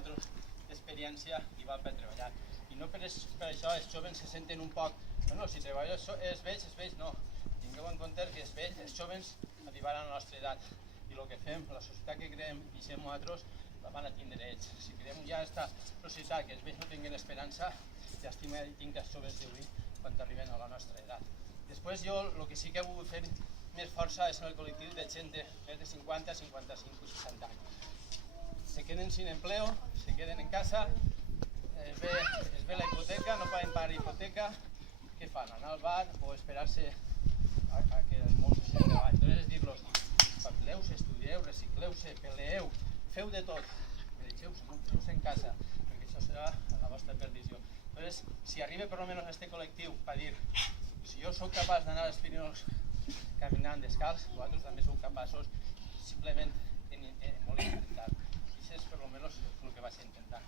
nosaltres d'experiència i val per treballar. I no per això els joves se senten un poc, bueno, si treballo els vells no. Tingueu en compte que els joves arribaran a la nostra edat i el que fem, la societat que creem i som nosaltres, la van a tindre ells. Si creem ja aquesta societat que els vells no tinguin esperança, llàstima tinc els joves d'avui quan arriben a la nostra edat. Després jo el que sí que vull fer més força és en el col·lectiu de gent de més de 50, 55 i 60 anys. Se queden sin empleo, se queden en casa, es ve la hipoteca, no poden pagar hipoteca, què fan? Anar al bar o esperar-se a que el món se treball. Entonces dir-los, espavileu-se, estudieu, recicleu-se, peleeu, feu de tot, deixeu-se, no quedeu-se en casa, perquè això serà la vostra perdició. Entonces, si arriba per almenys a este col·lectiu per dir, si jo sóc capaç d'anar als Pirineus caminant descalç, vosaltres també sou capaços simplement de molt intentar. I això és per almenys el que vaig intentar.